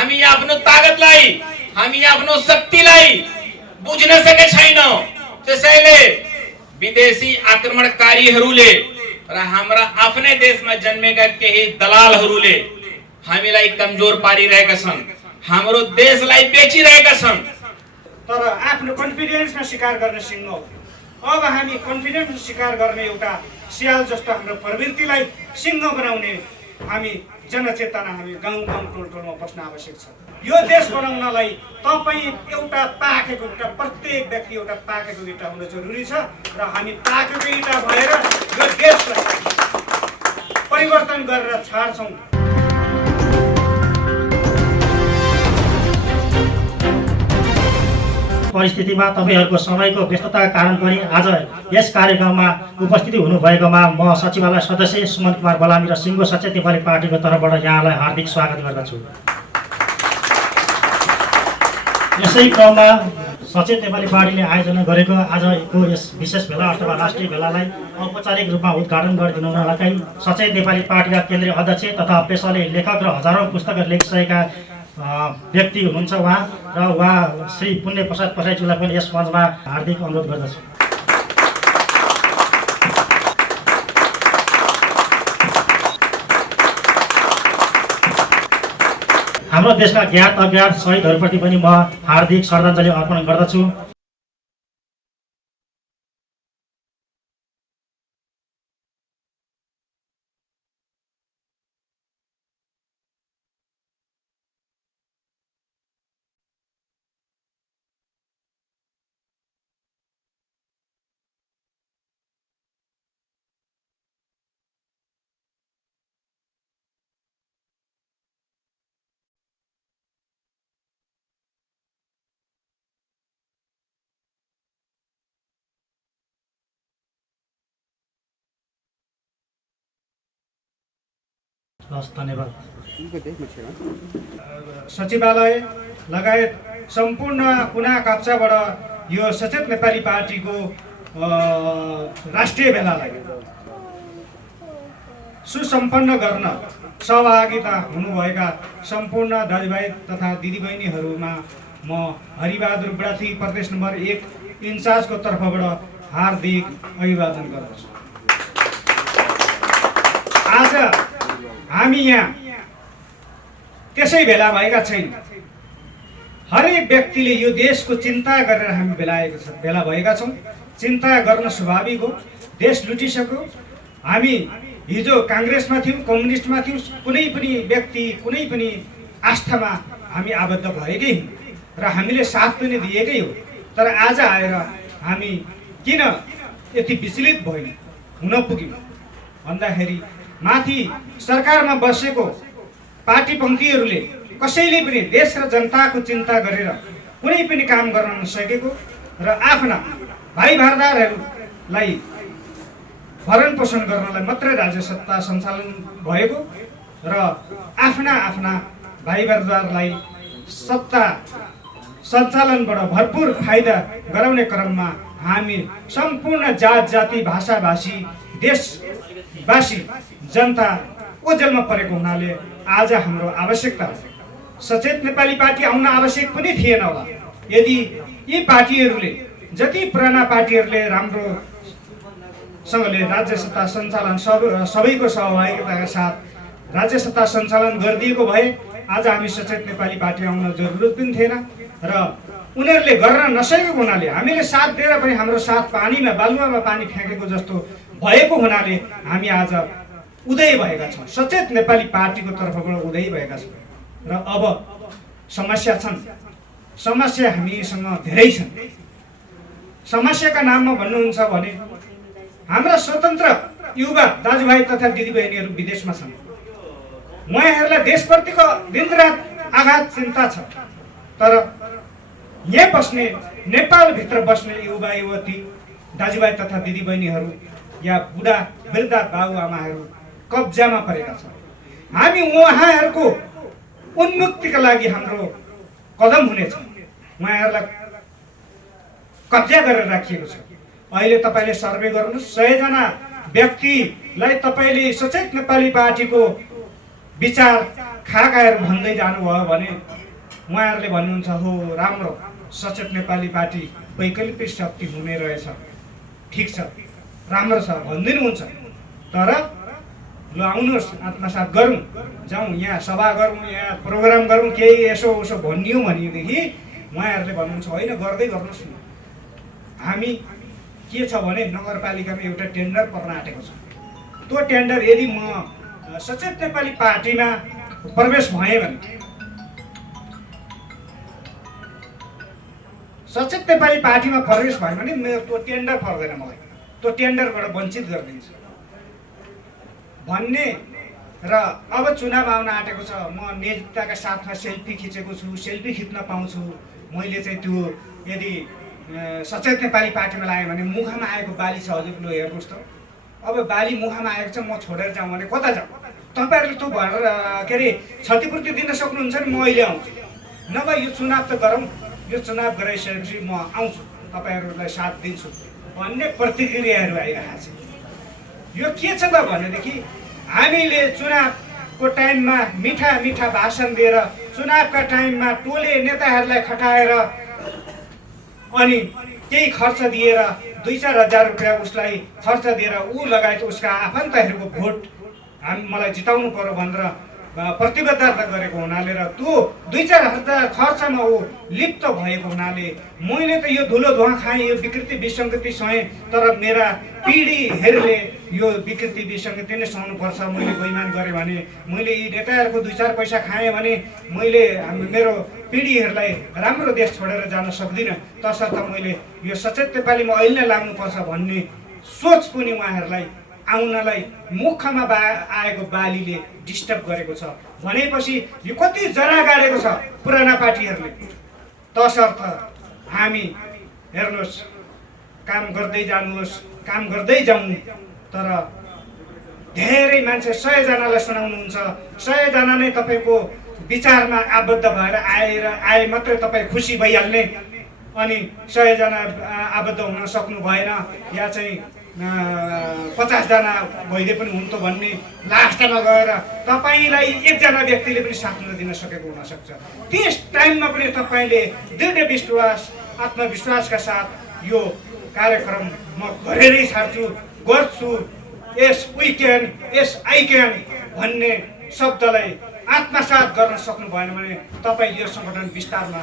हामी आफ्नो ताकतलाई, हामी आफ्नो शक्तिलाई बुझ्न सके छैनौं। त्यसैले विदेशी आक्रमणकारीहरूले र हाम्रा आफ्नै देशमा जन्मेका केही दलालहरूले हामीलाई कमजोर पारिरहेका छन्, हाम्रो देशलाई बेचिरहेका छन्। तर आफ्नो कन्फिडेन्समा शिकार गर्ने सिंह हो। अब हामी कन्फिडेन्समा शिकार गर्ने एउटा सियाल जस्तो हाम्रो प्रवृत्तिलाई सिंह बनाउने हामी जनचेतना हामी गाउँ गाउँ टोल टोलमा बस्न आवश्यक छ। यो देश बनाउनलाई तपाईँ एउटा पाकेको एउटा प्रत्येक व्यक्ति एउटा पाकेको इँटा हुन जरुरी छ र हामी पाकेको इँटा भएर यो देशलाई परिवर्तन गरेर छाड्छौँ। परिस्थितिमा तपाईहरुको समयको व्यस्तताका कारण पनि आज यस कार्यक्रममा उपस्थिति हुनुभएकोमा म सचिवालय सदस्य सुमन कुमार बलामी र सिङ्गो सचेत नेपाली पार्टीको तर्फबाट यहाँलाई हार्दिक स्वागत गर्दछु। यसै क्रममा सचेत नेपाली पार्टीले आयोजना गरेको आजको यस विशेष भेला अथवा राष्ट्रिय भेलालाई औपचारिक रूपमा उद्घाटन गरिदिनुलाई सचेत नेपाली पार्टीका केन्द्रीय अध्यक्ष तथा पेसाले लेखक र हजारौं पुस्तकहरू लेखिसकेका व्यक्ति हुनुहुन्छ उहाँ र उहाँ श्री पुण्य प्रसाद पसाईज्यूलाई पनि यस मञ्चमा हार्दिक अनुरोध गर्दछु। हाम्रो देशका ज्ञात अज्ञात शहीदहरूप्रति पनि म हार्दिक श्रद्धाञ्जली अर्पण गर्दछु। धन्यवाद। सचिवालय लगायत सम्पूर्ण कुना कक्षाबाट यो सचेत नेपाली पार्टीको राष्ट्रिय भेलालाई सुसम्पन्न गर्न सहभागिता हुनुभएका सम्पूर्ण दाजुभाइ तथा दिदीबहिनीहरूमा म हरिबहादुर बुढाथी प्रदेश नम्बर 1 इन्चार्जको तर्फबाट हार्दिक अभिवादन गर्दछु। आज हामी यहाँ त्यसै भेला भएका छैन। हरेक व्यक्तिले यो देशको चिन्ता गरेर हामी भेला भएका छौँ। चिन्ता गर्न स्वाभाविक हो। देश लुटिसक्यो। हामी हिजो काङ्ग्रेसमा थियौँ, कम्युनिस्टमा थियौँ, कुनै पनि व्यक्ति कुनै पनि आस्थामा हामी आबद्ध भएकै हौँ र हामीले साथ पनि दिएकै हो। तर आज आएर हामी किन यति विचलित भयौँ, हुन पुग्यौँ भन्दाखेरि माथि सरकारमा बसेको पार्टी पङ्क्तिहरूले कसैले पनि देश र जनताको चिन्ता गरेर कुनै पनि काम गर्न नसकेको र आफ्ना भाइ भारदारहरूलाई भरण पोषण गर्नलाई मात्रै राज्य सत्ता सञ्चालन भएको र आफ्ना आफ्ना भाइ भारदारलाई सत्ता सञ्चालनबाट भरपुर फाइदा गराउने क्रममा हामी सम्पूर्ण जात जाति भाषा भाषी देशवासी जनता ओझेलमा परेको हुनाले आज हाम्रो आवश्यकता सचेत नेपाली पार्टी आउन आवश्यक पनि थिएन होला यदि यी पार्टीहरूले जति पुराना पार्टीहरूले राम्रोसँगले राज्य सत्ता सञ्चालन सबैको सहभागिताका साथ राज्य सत्ता सञ्चालन गरिदिएको भए आज हामी सचेत नेपाली पार्टी आउन जरुरत पनि थिएन र उनीहरूले गर्न नसकेको हुनाले हामीले साथ दिएर पनि हाम्रो साथ पानीमा बालुवामा पानी फ्याँकेको जस्तो भएको हुनाले हामी आज उदय भएका छौँ। सचेत नेपाली पार्टीको तर्फबाट उदय भएका छौँ र अब समस्या छन्। समस्या हामीसँग धेरै छन्। समस्याका नाममा भन्नुहुन्छ भने हाम्रा स्वतन्त्र युवा दाजुभाइ तथा दिदीबहिनीहरू विदेशमा छन्। उहाँहरूलाई देशप्रतिको दिनरात आघात चिन्ता छ। तर यहाँ बस्ने नेपालभित्र बस्ने युवा युवती दाजुभाइ तथा दिदीबहिनीहरू या बुढा वृद्ध बाबुआमाहरू कब्जामा परेका छन्। हामी उहाँहरूको उन्मुक्तिका लागि हाम्रो कदम हुनेछ। उहाँहरूलाई कब्जा गरेर राखिएको छ। अहिले तपाईँले सर्वे गर्नुहोस्, 100 जना व्यक्तिलाई तपाईँले सचेत नेपाली पार्टीको विचार खाकाहरू भन्दै जानुभयो भने उहाँहरूले भन्नुहुन्छ हो राम्रो सचेत नेपाली पार्टी वैकल्पिक शक्ति हुने रहेछ, ठिक छ, राम्रो छ भनिदिनुहुन्छ। तर ल आउनुहोस् आत्मसात गरौँ, जाउँ यहाँ सभा गरौँ, यहाँ प्रोग्राम गरौँ, केही यसो उसो भनियो भनेदेखि उहाँहरूले भन्नुहुन्छ होइन गर्दै गर्नुहोस् न। हामी के छ भने नगरपालिकामा एउटा टेन्डर पर्न आँटेको छ। त्यो टेन्डर यदि म सचेत नेपाली पार्टीमा प्रवेश भएँ भने सचेत नेपाली पार्टीमा प्रवेश भयो भने मेरो त्यो टेन्डर पर्दैन, मलाई त्यो टेन्डरबाट वञ्चित गरिदिन्छ भन्ने। र अब चुनाव आउन आँटेको छ, म नेताका साथमा सेल्फी खिचेको छु, सेल्फी खिच्न पाउँछु। मैले चाहिँ त्यो यदि सचेत नेपाली पार्टीमा लाग्यो भने मुखमा आएको बाली छ हजुर, लु हेर्नुहोस् त, अब बाली मुखमा आएको छ, म छोडेर जाउँ भने कता जाउँ? तपाईँहरूले त्यो भनेर के अरे क्षतिपूर्ति दिन सक्नुहुन्छ नि, म अहिले आउँछु, नभए यो चुनाव त गरौँ, यो चुनाव गराइसकेपछि म आउँछु, तपाईँहरूलाई साथ दिन्छु भन्ने प्रतिक्रियाहरू आइरहेको छ। यो के छ त भनेदेखि हामीले चुनावको टाइममा मिठा मिठा भाषण दिएर, चुनावका टाइममा टोले नेताहरूलाई खटाएर अनि केही खर्च दिएर 2-4 हजार रुपियाँ उसलाई खर्च दिएर ऊ लगायत उसका आफन्तहरूको भोट मलाई जिताउनु पर्यो भनेर प्रतिबद्धता गरेको हुनाले र त्यो 2-4 हजार खर्चमा ऊ लिप्त भएको हुनाले मैले त यो धुलो धुवा खाएँ, यो विकृति विसङ्गति सहेँ, तर मेरा पिँढीहरूले यो विकृति विसङ्गति नै सहनुपर्छ। मैले बेइमान गरेँ भने, मैले यी नेताहरूको 2-4 पैसा खाएँ भने मैले मेरो पिँढीहरूलाई राम्रो देश छोडेर जान सक्दिनँ, तसर्थ मैले यो सचेत नेपालीमा अहिले नै लाग्नुपर्छ भन्ने सोच पनि उहाँहरूलाई आउनलाई मुखमा आएको बालीले डिस्टर्ब गरेको छ। भनेपछि यो कति जरा गाडेको छ पुराना पार्टीहरूले। तसर्थ हामी हेर्नुहोस्, काम गर्दै जानुहोस्, काम गर्दै जाउँ, तर धेरै मान्छे 100 जनालाई सुनाउनुहुन्छ, 100 जना नै तपाईँको विचारमा आबद्ध भएर आए मात्रै तपाईँ खुसी भइहाल्ने, अनि 100 जना आबद्ध हुन सक्नु भएन या चाहिँ 50 जना भइदिए पनि हुन्थ्यो भन्ने लास्टमा गएर तपाईँलाई 1 जना व्यक्तिले पनि साथ नदिन सकेको हुनसक्छ। त्यस टाइममा पनि तपाईँले दृढ विश्वास आत्मविश्वासका साथ यो कार्यक्रम म गरेरै छाड्छु, गर्छु, yes we can, yes I can भन्ने शब्दलाई आत्मसात गर्न सक्नु भएन भने तपाईँ यो सङ्गठन विस्तारमा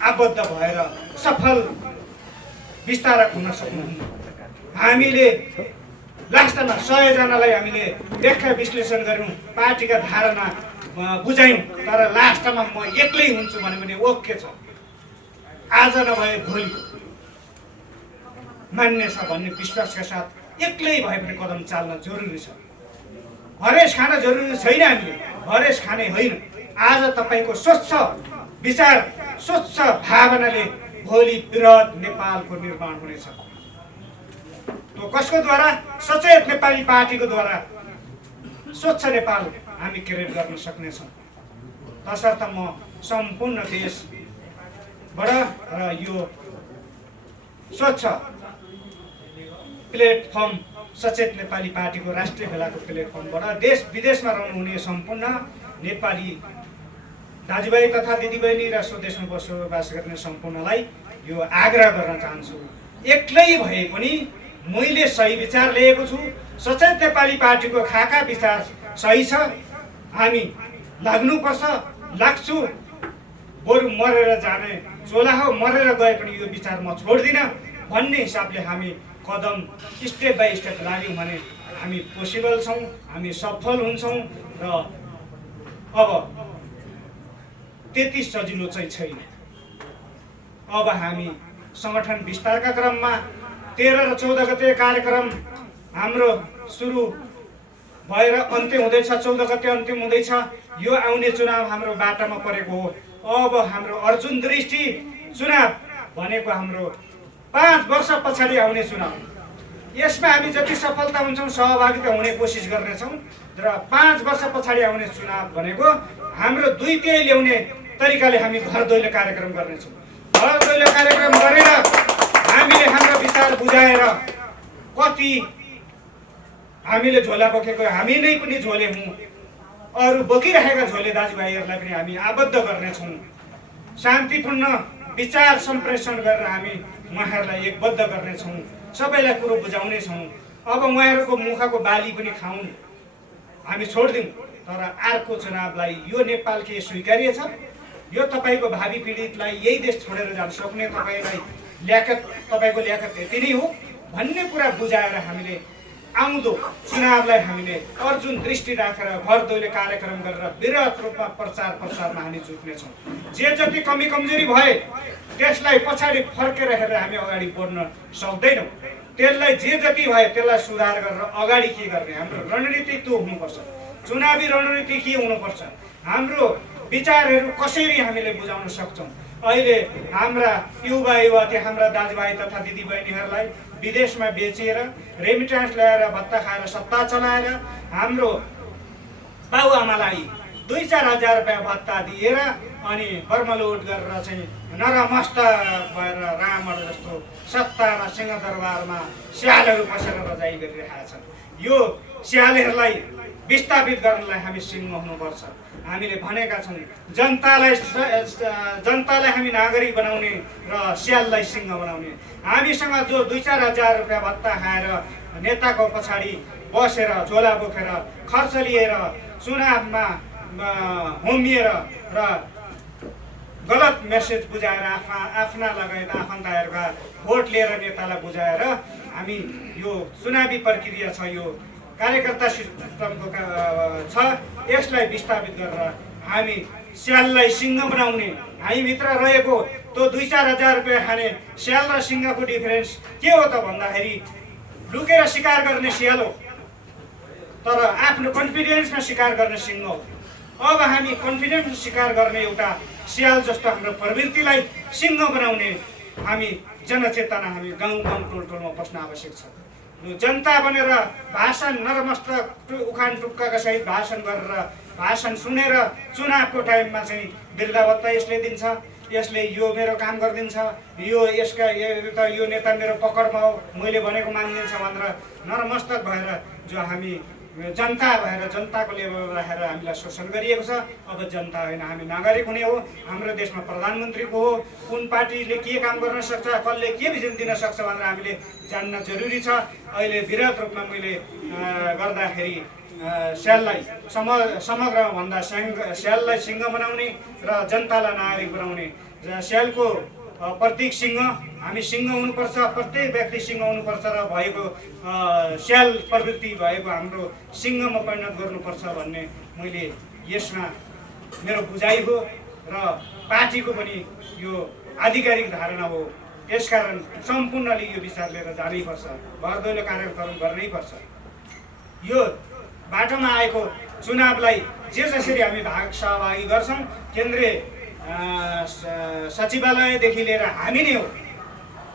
आबद्ध भएर सफल विस्तारक हुन सक्नुहुन्न। हामीले लास्टमा 100 जनालाई हामीले व्याख्या विश्लेषण गऱ्यौँ, पार्टीका धारणा बुझायौँ, तर लास्टमा म एक्लै हुन्छु भने ओके छ, आज नभए भोलि मान्ने छ भन्ने विश्वासका साथ एक्लै भए पनि कदम चाल्न जरुरी छ। हरेस खान जरुरी छैन, हामीले हरेस खाने होइन। आज तपाईँको स्वच्छ विचार, स्वच्छ भावनाले भोलि बृहत नेपालको निर्माण हुनेछ। तो कसको द्वारा? सचेत नेपाली पार्टीको द्वारा स्वच्छ नेपाल हामी क्रिएट गर्न सक्नेछौँ। तसर्थ म सम्पूर्ण देशबाट र यो स्वच्छ प्लेटफर्म सचेत नेपाली पार्टीको राष्ट्रिय भेलाको प्लेटफर्मबाट देश विदेशमा रहनुहुने सम्पूर्ण नेपाली दाजुभाइ तथा दिदीबहिनी र स्वदेशमा बसोबास गर्ने सम्पूर्णलाई यो आग्रह गर्न चाहन्छु, एक्लै भए पनि मैले सही विचार लिएको छु। सचेत नेपाली पार्टीको खाका विचार सही छ, हामी लाग्नुपर्छ, लाग्छु। बरु मरेर जाने चोला हो, मरेर गए पनि यो विचार म छोड्दिनँ भन्ने हिसाबले हामी कदम स्टेप बाई स्टेप लाग्यौँ भने हामी पोसिबल छौँ, हामी सफल हुन्छौँ। र अब त्यति सजिलो चाहिँ छैन। अब हामी सङ्गठन विस्तारका क्रममा 13 र 14 गते कार्यक्रम हाम्रो सुरु भएर अन्त्य हुँदैछ, 14 गते अन्तिम हुँदैछ। यो आउने चुनाव हाम्रो बाटामा परेको हो। अब हाम्रो अर्जुन दृष्टि चुनाव भनेको हाम्रो 5 वर्ष पछाडि आउने चुनाव। यसमा हामी जति सफलता हुन्छौँ सहभागिता हुने कोसिस गर्नेछौँ र 5 वर्ष पछाडि आउने चुनाव भनेको हाम्रो द्वितीय ल्याउने तरिकाले हामी घर दैलो कार्यक्रम गर्नेछौँ। घर दैलो कार्यक्रम गरेर हामीले हाम्रो विचार बुझाएर कति हामीले झोला बोकेको हामी नै पनि झोले हौँ, अरू बोकिरहेका झोले दाजुभाइहरूलाई पनि हामी आबद्ध गर्नेछौँ। शान्तिपूर्ण विचार सम्प्रेषण गरेर हामी उहाँहरूलाई एकबद्ध गर्नेछौँ, सबैलाई कुरो बुझाउनेछौँ। अब उहाँहरूको मुखको बाली पनि खाउन् हामी छोड्दिउँ, तर अर्को चुनावलाई यो नेपाल के स्वीकार्य छ? यो तपाईँको भावी पीडितलाई यही देश छोडेर जान सक्ने तपाईँको ल्याकत यति नै हो भन्ने कुरा बुझाएर हामीले आउँदो चुनावलाई हामीले अर्जुन दृष्टि राखेर घर दैलो कार्यक्रम गरेर विरत रूपमा प्रचारमा हामी जुट्नेछौँ। जे जति कमी कमजोरी भए त्यसलाई पछाडि फर्केर हेरेर हामी अगाडि बढ्न सक्दैनौँ। त्यसलाई जे जति भए त्यसलाई सुधार गरेर अगाडि के गर्ने हाम्रो रणनीति त्यो हुनुपर्छ। चुनावी रणनीति के हुनुपर्छ, हाम्रो विचारहरू कसरी हामीले बुझाउन सक्छौँ। अहिले हाम्रा युवा हाम्रा दाजुभाइ तथा दिदीबहिनीहरूलाई विदेशमा बेचेर रेमिट्यान्स ल्याएर भत्ता खाएर सत्ता चलाएर हाम्रो बाबुआमालाई 2-4 हजार रुपियाँ भत्ता दिएर अनि बर्मलोड गरेर चाहिँ नरमस्त भएर रावण जस्तो सत्तामा सिंहदरबारमा स्यालहरू बसेर रजाइ गरिरहेका छन्। यो स्यालहरूलाई विस्थापित गर्नलाई हामी सिंह हुनुपर्छ। हामीले भनेका छौँ जनतालाई हामी नागरिक बनाउने र स्याललाई सिंह बनाउने। हामीसँग जो 2-4 हजार रुपियाँ भत्ता खाएर नेताको पछाडि बसेर झोला बोकेर खर्च लिएर चुनावमा होमिएर र गलत मेसेज बुझाएर आफ्ना लगायत आफन्तहरूका भोट लिएर नेतालाई बुझाएर हामी यो चुनावी प्रक्रिया छ, यो कार्यकर्ता सिस्टमको छ, यसलाई विस्थापित गरेर हामी स्याललाई सिंह बनाउने। हामीभित्र रहेको त्यो 2-4 हजार रुपियाँ खाने स्याल र सिंहको डिफरेन्स के हो त भन्दाखेरि लुकेर शिकार गर्ने स्याल हो, तर आफ्नो कन्फिडेन्समा शिकार गर्ने सिंह हो। अब हामी कन्फिडेन्समा शिकार गर्ने एउटा स्याल जस्तो हाम्रो प्रवृत्तिलाई सिंह बनाउने हामी जनचेतना हामी गाउँ टोलमा बस्न आवश्यक छ। जनता बनेर भाषण नरमस्तक उखान टुक्काका सहित भाषण गरेर भाषण सुनेर चुनावको टाइममा चाहिँ वृद्धाभत्ता यसले दिन्छ, यसले यो मेरो काम गरिदिन्छ, यो नेता मेरो पकडमा हो, मैले भनेको मानिदिन्छ भनेर नरमस्तक भएर जो हामी जनता भएर जनताको लेभलमा राखेर हामीलाई शोषण गरिएको छ। अब जनता होइन, हामी नागरिक हुने हो। हाम्रो देशमा प्रधानमन्त्रीको हो, कुन पार्टीले के काम गर्न सक्छ, कसले के भिजन दिन सक्छ भनेर हामीले जान्न जरुरी छ। अहिले विराट रूपमा मैले गर्दाखेरि स्याललाई समग्रमा भन्दा स्याललाई सिंह बनाउने र जनतालाई नागरिक बनाउने। स्यालको प्रत्येक सिंह हामी सिंह हुनुपर्छ, प्रत्येक व्यक्ति सिंह हुनुपर्छ र भएको स्याल प्रवृत्ति भएको हाम्रो सिंहमा परिणत गर्नुपर्छ भन्ने मैले यसमा मेरो बुझाइ हो र पार्टीको पनि यो आधिकारिक धारणा हो। त्यसकारण सम्पूर्णले यो विचार लिएर जानैपर्छ, घर दैलो कार्यक्रम गर्नैपर्छ। यो बाटोमा आएको चुनावलाई जे जसरी हामी सहभागी गर्छौँ, केन्द्रीय सचिवालयदेखि लिएर हामी नै हो,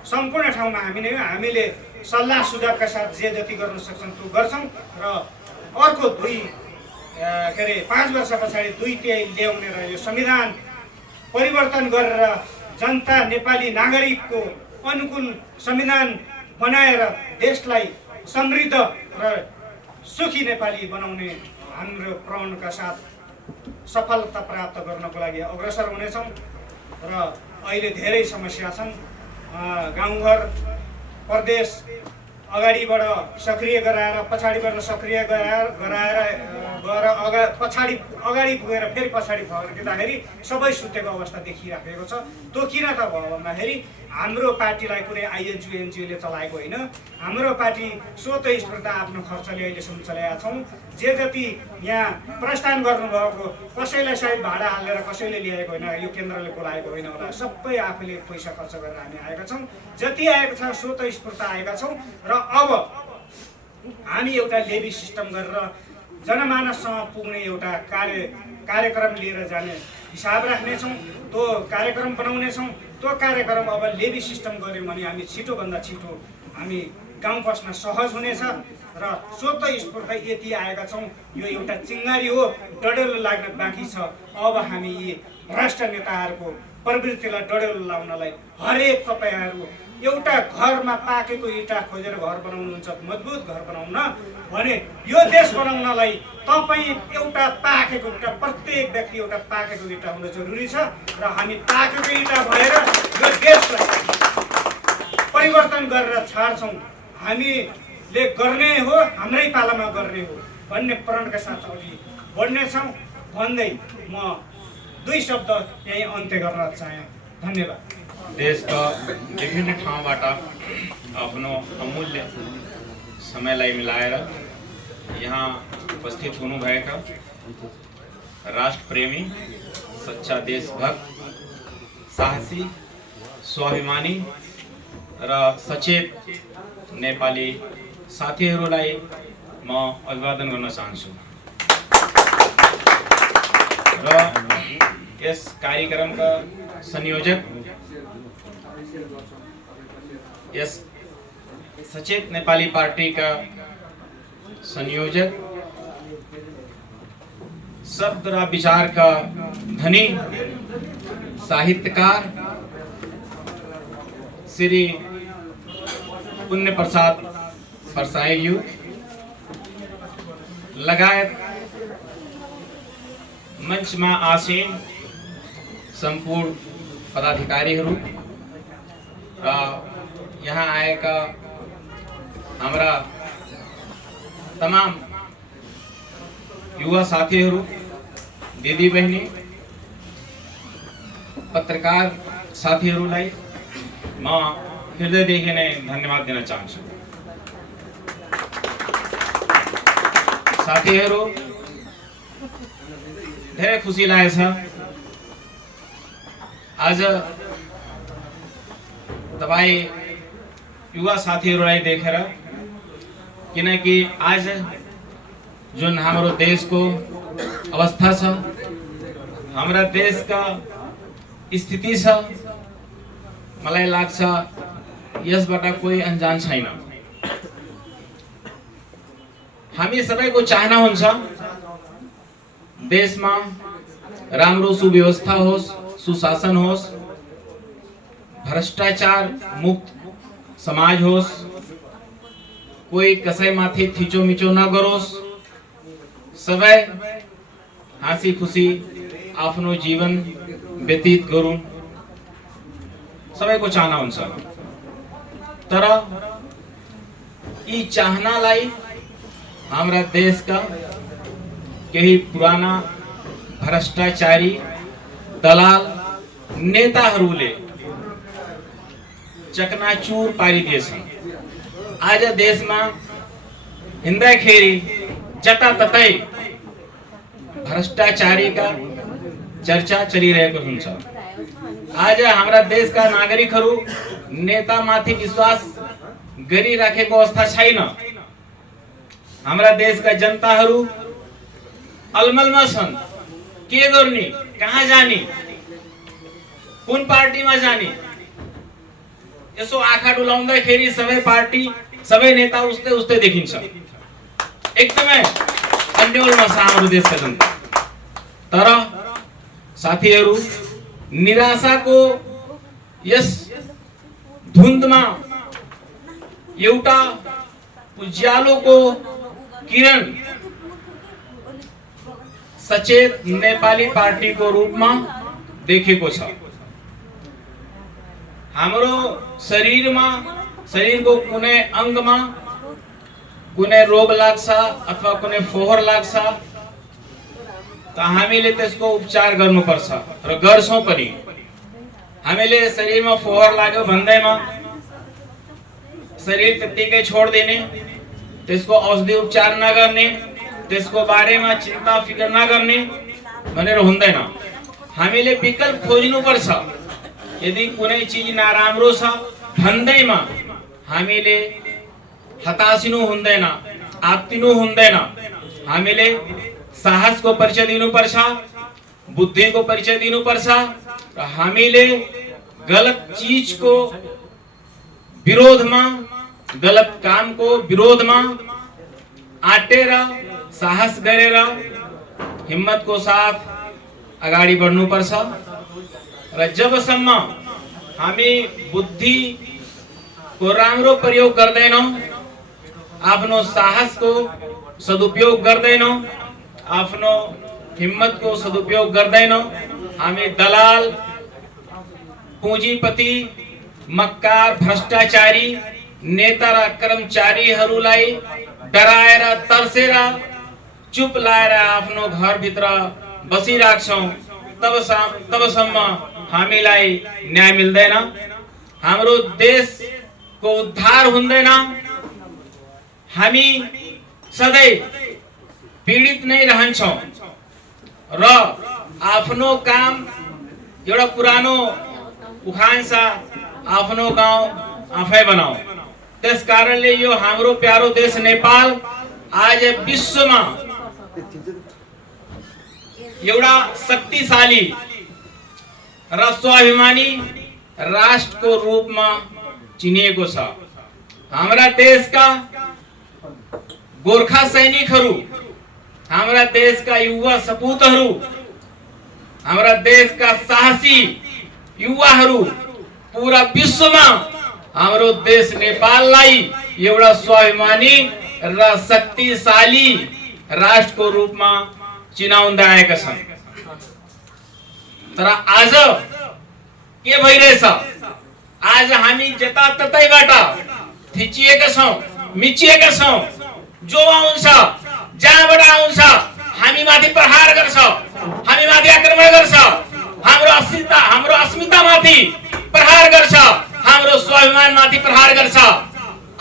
सम्पूर्ण ठाउँमा हामी नै हो। हामीले सल्लाह सुझावका साथ जे जति गर्न सक्छौँ त्यो गर्छौँ र अर्को 5 वर्ष पछाडि 2 ल्याउने र यो संविधान परिवर्तन गरेर जनता नेपाली नागरिकको अनुकूल संविधान बनाएर देशलाई समृद्ध र सुखी नेपाली बनाउने हाम्रो प्रणका साथ सफलता प्राप्त गर्नको लागि अग्रसर हुनेछौँ। र अहिले धेरै समस्या छन्, गाउँघर प्रदेश अगाडिबाट सक्रिय गराएर पछाडिबाट सक्रिय गराएर अगाडि पुगेर फेरि पछाडि फर्किँदाखेरि सबै सुतेको अवस्था देखिराखेको छ। त्यो किन त भयो भन्दाखेरि हाम्रो पार्टीलाई कुनै एनजिओले चलाएको होइन। हाम्रो पार्टी स्वतस्फूर्त आफ्नो खर्चले अहिलेसम्म चलाएका छौँ। जे जति यहाँ प्रस्थान गर्नुभएको कसैलाई सायद भाडा हालेर कसैले ल्याएको होइन, यो केन्द्रले बोलाएको होइन होला, सबै आफूले पैसा खर्च गरेर हामी आएका छौँ। जति आएको छ स्वतस्फूर्त आएका छौँ र अब हामी एउटा लेबी सिस्टम गरेर जनमानससँग पुग्ने एउटा कार्यक्रम लिएर जाने हिसाब राख्नेछौँ। त्यो कार्यक्रम बनाउनेछौँ। त्यो कार्यक्रम अब लेबी सिस्टम गऱ्यौँ भने हामी छिटोभन्दा छिटो हामी गाउँ बस्न सहज हुनेछ र स्वतस्फूर्त यति आएका छौँ। यो एउटा चिङ्गारी हो, डडेलो लाग्न बाँकी छ। अब हामी यी भ्रष्ट नेताहरूको प्रवृत्तिलाई डडेलो लाउनलाई हरेक तपाईँहरू एउटा घरमा पाकेको इँटा खोजेर घर बनाउनुहुन्छ, मजबुत घर बनाउन भने यो देश बनाउनलाई तपाईँ एउटा पाकेको इँटा, प्रत्येक व्यक्ति एउटा पाकेको इँटा हुन जरुरी छ र हामी पाकेको इँटा भएर यो देशलाई परिवर्तन गरेर छाड्छौँ। हामीले गर्ने हो, हाम्रै पालामा गर्ने हो भन्ने प्रणका साथ अघि बढ्नेछौँ भन्दै म 2 शब्द यही अन्त्य गर्न चाहे। धन्यवाद। देशका विभिन्न ठाउँबाट आफ्नो अमूल्य समयलाई मिलाएर यहाँ उपस्थित हुनुभएका राष्ट्रप्रेमी, सच्चा देशभक्त, साहसी, स्वाभिमानी र सचेत नेपाली साथीहरूलाई म अभिवादन गर्न चाहन्छु र यस कार्यक्रमका संयोजक, यस सचेत नेपाली पार्टी का संयोजक, शब्द र विचार का धनी, साहित्यकार श्री पुण्य प्रसाद परसाईज्यू लगायत मंचमा आसीन संपूर्ण पदाधिकारीहरू र यहाँ आएका हाम्रा तमाम युवा साथीहरू, दिदी बहिनी, पत्रकार साथीहरूलाई म हृदयदेखि नै धन्यवाद दिन चाहन्छु। साथीहरू, धेरै खुसी लागेछ आज तपाईँ युवा साथीहरूलाई देखेर, किनकि आज जुन हाम्रो देशको अवस्था छ, हाम्रा देशका स्थिति छ, मलाई लाग्छ यसबाट कोही अनजान छैन। हामी सबैको चाहना हुन्छ देशमा राम्रो सुव्यवस्था होस्, सुशासन होस्, भ्रष्टाचार मुक्त समाज होस्, कोही कसैमाथि थिचोमिचो नगरोस्, सबै हाँसी खुसी आफ्नो जीवन व्यतीत गरून्, सबैको चाहना हुन्छ। तर यी चाहनालाई हाम्रा देशका केही पुराना भ्रष्टाचारी दलाल नेताहरूले चकनाचूर पारिदिएछन्। आज देशमा हिँड्दाखेरि जताततै भ्रष्टाचारीका चर्चा चलिरहेको हुन्छ। आज हाम्रा देशका नागरिकहरू नेतामाथि विश्वास गरिराखेको अवस्था छैन। हाम्रा देशका जनताहरू अलमलमा छन्, के गर्ने, कहाँ जाने, कुन पार्टीमा जाने। यसो आँखा डुलाउँदाखेरि सबै पार्टी, सबै नेता उस्तै उस्तै देखिन्छ। एकदमै अन्यलमा छ हाम्रो देशका जनता। तर साथीहरू, निराशाको यस धुन्धमा एउटा उज्यालोको किरण सचेत नेपाली पार्टीको रूपमा देखेको छ। हाम्रो शरीरको कुनै अङ्गमा कुनै रोग लाग्छ अथवा कुनै फोहोर लाग्छ त हामीले त्यसको उपचार गर्नुपर्छ र गर्छौं पनि। हामीले शरीरमा फोहोर लाग्यो भन्दैमा शरीर त्यतिकै छोड्दिने, त्यसको औषधि उपचार नगर्ने, त्यसको बारेमा चिन्ता फिकर नगर्ने भनेर हुँदैन। हामीले विकल्प खोज्नुपर्छ। यदि कुनै चीज नराम्रो छ भन्दैमा हामीले हताशिनु हुँदैन, आत्तिनु हुँदैन। हामीले साहसको परिचय दिनुपर्छ, बुद्धिको परिचय दिनुपर्छ र हामीले गलत चीजको विरोधमा, गलत कामको विरोधमा आटेर, साहस गरेर, हिम्मतको साथ अगाडि बढ्नुपर्छ। र जबसम्म हामी बुद्धि को राम्रो प्रयोग गर्दैनौ, आफ्नो साहसको सदुपयोग गर्दैनौ, आफ्नो हिम्मतको सदुपयोग गर्दैनौ। हामी दलाल, पुँजीपति, मक्कार, भ्रष्टाचारी नेता र कर्मचारीहरूलाई डराएर तर्सेर चुप लाएर आफ्नो घरभित्र बसिराख्छौं, तबसम्म हामीलाई न्याय मिल्दैन, हाम्रो देशको उद्धार हुँदैन। हामी सधैँ पीडित नै रहन्छौं र आफ्नो काम एउटा पुरानो उखान छ, आफ्नो गाउँ आफै बनाऊ। त्यस कारणले यो हाम्रो प्यारो देश नेपाल आज विश्वमा एउटा शक्तिशाली र स्वाभिमानी राष्ट्रको रूपमा चिनिएको छ। हाम्रा देशका गोर्खा सैनिकहरू, हाम्रा देशका युवा सपूतहरू, हाम्रा देशका साहसी युवाहरू पूरा विश्वमा हाम्रो देश नेपाललाई एउटा स्वाभिमानी र शक्तिशाली राष्ट्रको रूपमा चिनाउँदै आएका छन्। तर आज के भइरहेछ? आज हामी जताततैबाट थिचिएका छौं, मिचिएका छौं। जो आउँछ, जहाँबाट आउँछ, हामी माथि प्रहार गर्छ, हामी माथि आक्रमण गर्छ, हाम्रो अस्मितामाथि प्रहार गर्छ, हाम्रो स्वाभिमानमाथि प्रहार गर्छ।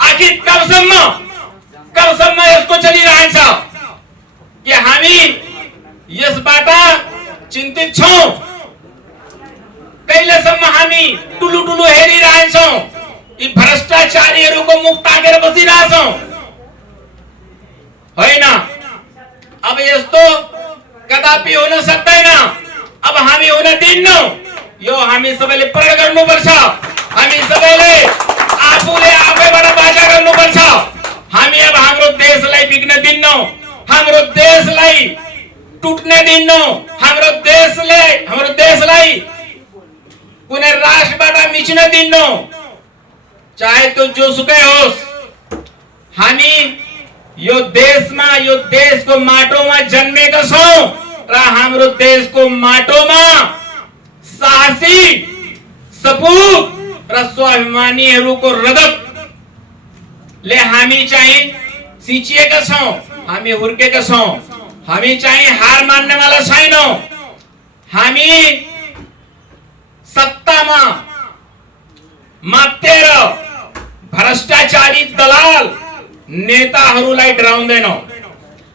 आखिर कबसम्म यसको चलिरहन्छ कि हामी यसबाट चिन्तित छौं? कहिलेसम्म हामी टुलु हेरिरहन्छौं? यी भ्रष्टाचारीहरूको मुख ताकेर बसिरहेछौं? होइन, अब यस्तो कदापि हुन सक्दैन। अब हामी हुन दिन्नौ। यो हामी सबैले प्रण गर्नुपर्छ। हामी सबैले आफैबाट बाचा गर्नुपर्छ। हामी अब हाम्रो देशलाई बिग्न दिन्नौ, हाम्रो देशलाई टुट्न दिन्नौ, हाम्रो देशलाई कुनै राष्ट्रबाट मिच्न दिन्नौ, चाहे त्यो जोसुकै होस्। हामी यो देशको माटोमा जन्मेका छौं र हाम्रो देशको माटोमा साहसी, सपूत र स्वाभिमानीहरूको रगतले हामी चाहिँ सिंचिएका छौं, हामी हुर्केका छौं। हामी चाहिँ हार मान्नेवाला छैनौं। हामी सत्तामा मातेर भ्रष्टाचारी दलाल नेताहरूलाई डराउँदैनौं।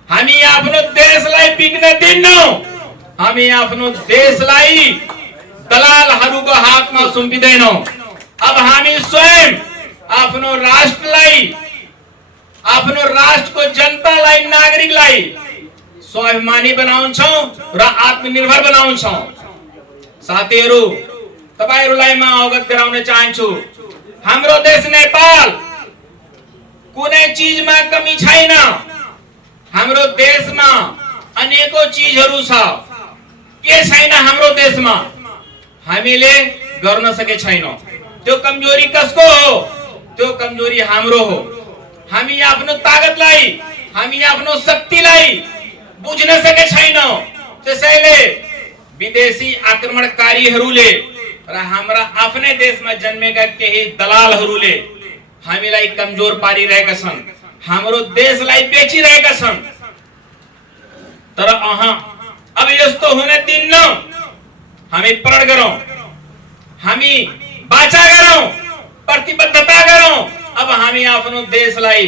हामी आफ्नो देशलाई बिग्न दिन्नौ। हामी आफ्नो देशलाई दलालहरूको हातमा सुम्पिदैनौं। अब हामी स्वयं आफ्नो राष्ट्रलाई, आफ्नो राष्ट्रको जनतालाई, नागरिकलाई स्वाभिमानी बनाउँछौं र आत्मनिर्भर बनाउँछौं। साथीहरू, तपाईहरुलाई म अवगत गराउन चाहन्छु, हाम्रो देश नेपाल कुनै चीजमा कमी छैन। हाम्रो देशमा अनेकौं चीजहरू छ। के छैन हाम्रो देशमा? हामीले गर्न सके छैनौं। त्यो कमजोरी कसको हो? त्यो कमजोरी हाम्रो हो। हामी आफ्नो ताकतलाई, हामी आफ्नो शक्तिलाई बुझ्न सके छैनौं। त्यसैले विदेशी आक्रमणकारीहरूले र हाम्रा आफ्नै देशमा जन्मेका केही दलालहरूले हामीलाई कमजोर पारिरहेका छन्, हाम्रो देशलाई बेचिरहेका छन्। तर अब यस्तो हुन दिन्नौ। हामी प्रण गरौं, हामी बाचा गरौं, प्रतिबद्धता गरौं। अब हामी आफ्नो देशलाई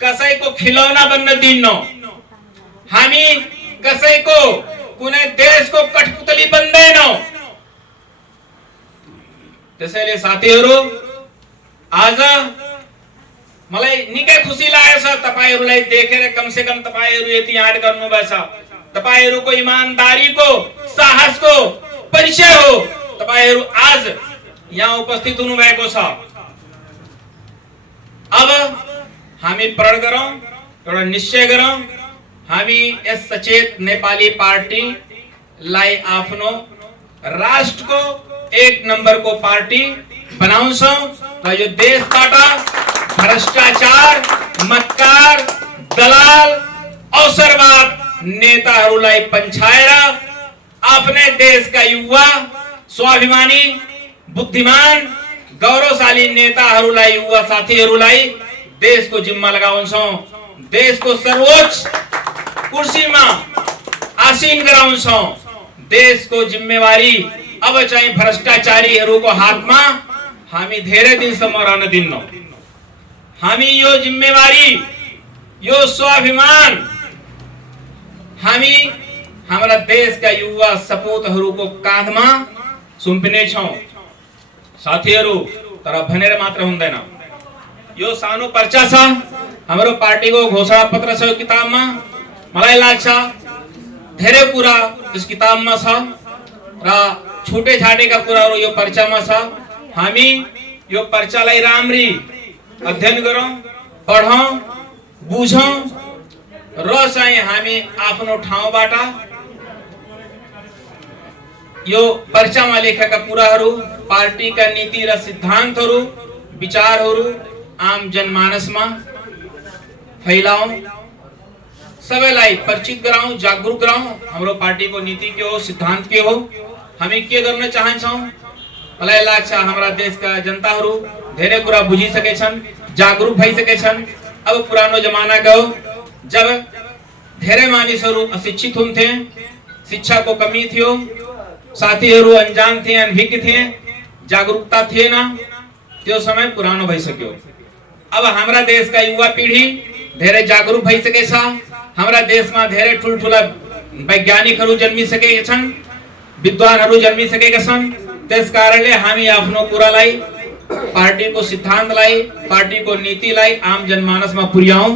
कसैको खिलौना बन्न दिन्नौ। हामी कसैको, कुनै देशको कठपुतली बन्दैनौ। त्यसैले साथीहरू, आज मलाई निकै खुसी लागेछ तपाईहरुलाई देखेर। कम से कम तपाईहरु यति याद गर्नुभएछ। तपाईहरुको इमानदारीको, साहसको परिचय हो तपाईहरु आज यहाँ उपस्थित हुनु भएको छ। अब हामी प्रण गरौं, एउटा निश्चय गरौं। हामी यस सचेत नेपाली पार्टीलाई आफ्नो राष्ट्रको 1 नम्बरको पार्टी बनाउँछौं र यो देशबाट भ्रष्टाचार, मक्कार, दलाल, अवसरवाद नेताहरूलाई पन्छाएर आफ्नै देशका युवा, स्वाभिमानी, बुद्धिमान, गौरवशाली नेताहरूलाई, युवा साथीहरूलाई देशको जिम्मा लगाउँछौं, देशको सर्वोच्च कुर्सीमा आसीन गराउँछौं। देशको जिम्मेवारी अब चाहिँ भ्रष्टाचारीहरूको हातमा हामी धेरै दिनसम्म रहन दिन्नौं। हामी यो जिम्मेवारी, यो स्वाभिमान हामी हाम्रा देशका युवा सपूतहरूको काँधमा सुम्पिनेछौं। साथीहरू, तर भनेर मात्र हुँदैन। यो सानो पर्चा छ, हाम्रो पार्टीको घोषणा पत्र छ। यो किताबमा मलाई लाग्छ धेरै कुरा यस किताबमा छ र छुटे छाटेका कुराहरू यो पर्चामा छ। हामी यो पर्चालाई राम्ररी अध्ययन गरौँ, पढौँ, बुझौँ र चाहिँ हामी आफ्नो ठाउँबाट यो पर्चामा लेखेका कुराहरू, पार्टीका नीति र सिद्धान्तहरू, विचारहरू आम जनमानसमा फैलाऊं, सबैलाई परिचित गराऊं, जागरूक गराऊं। हाम्रो पार्टीको नीति के हो, सिद्धान्त के हो, हामी के गर्न चाहन्छौं। मलाई लाग्छ हाम्रा देशका जनताहरू धेरै कुरा बुझिसकेछन्, जागरूक भइसकेछन्। अब पुरानो जमाना गयो जब धेरै मानिसहरू अशिक्षित हुन्थे, शिक्षाको कमी थियो, साथीहरू अनजान थिए, अनभिज्ञ थिए, जागरूकता थिएन। त्यो समय पुरानो भइसक्यो। अब हाम्रा देशका युवा पीढी धेरै जागरूक भइसकेछ। हाम्रा देशमा धेरै ठुलठुला वैज्ञानिकहरू जन्मिसकेका छन्, विद्वानहरू जन्मिसकेका छन्। त्यसकारणले हामी आफ्नो कुरालाई, पार्टीको सिद्धान्तलाई, पार्टीको नीतिलाई आम जनमानसमा पुर्याऊं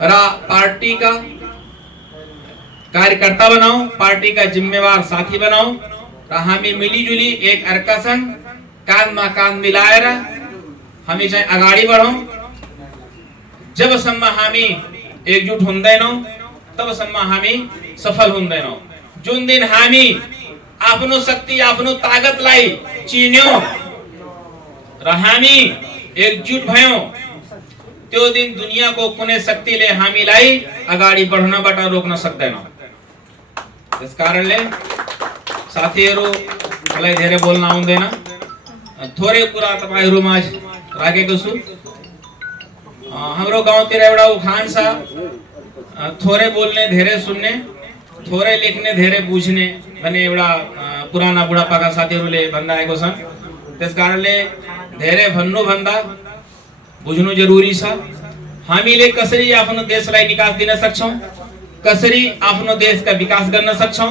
र पार्टीका कार्यकर्ता बनाऊं, पार्टीका जिम्मेवार साथी बनाऊं र हामी मिलिजुली एक अर्कासँग काँधमा काँध मिलाएर हामी चाहिँ अगाडि बढौं। जबसम्म हामी एकजुट हुँदैनौं तबसम्म हामी सफल हुँदैनौं। जुन दिन हामी आफ्नो शक्ति, आफ्नो ताकतलाई चिन्यौं र हामी एकजुट भयौं, त्यो दिन दुनियाँको कुनै शक्तिले हामीलाई अगाडि बढ्नबाट रोक्न सक्दैन। त्यसकारणले साथीहरू, मलाई धेरै बोल्न आउँदैन, थोरै कुरा तपाईहरुमाझ राखेको छु। हाम्रो गाउँतिर एउटा उखान छ, थोरै बोल्ने धेरै सुन्ने, थोरै लेख्ने धेरै बुझ्ने भन्ने एउटा पुराना बुढापाका साथीहरूले भन्दै आएको छन्। त्यसकारणले धेरै भन्नु भन्दा बुझ्नु जरुरी छ। हामीले कसरी आफ्नो देशलाई निकास दिन सक्छौं, कसरी आफ्नो देशका विकास गर्न सक्छौं,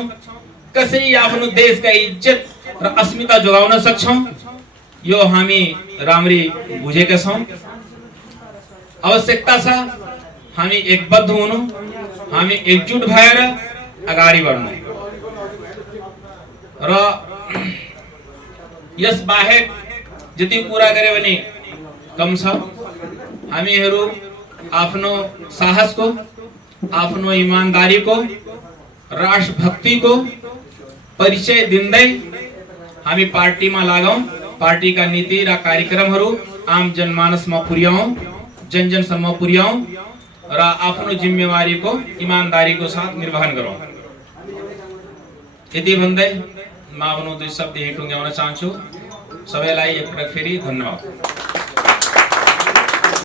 कसरी आफ्नो देशका इज्जत र अस्मिता जोगाउन सक्छौं, यो हामी राम्ररी बुझेका छौं। आवश्यकता छ हामी एकबद्ध हुनु, हामी एकजुट भएर अगाडि बढ्नु र यस बाहेक जति कुरा गरे भने कम छ। हामीहरू आफ्नो साहसको, आफ्नो इमानदारीको, राष्ट्रभक्तिको परिचय दिँदै हामी पार्टीमा लागौं, पार्टीका नीति र कार्यक्रमहरू आम जनमानसमा पुर्याऊं, जनजनसम्म पुर्याऊं र आफ्नो जिम्मेवारीको इमानदारीको साथ निर्वहन गरौं। यति भन्दै म आफ्नो दुई शब्द यही टुङ्ग्याउन चाहन्छु। सबैलाई एकपटक फेरि धन्यवाद।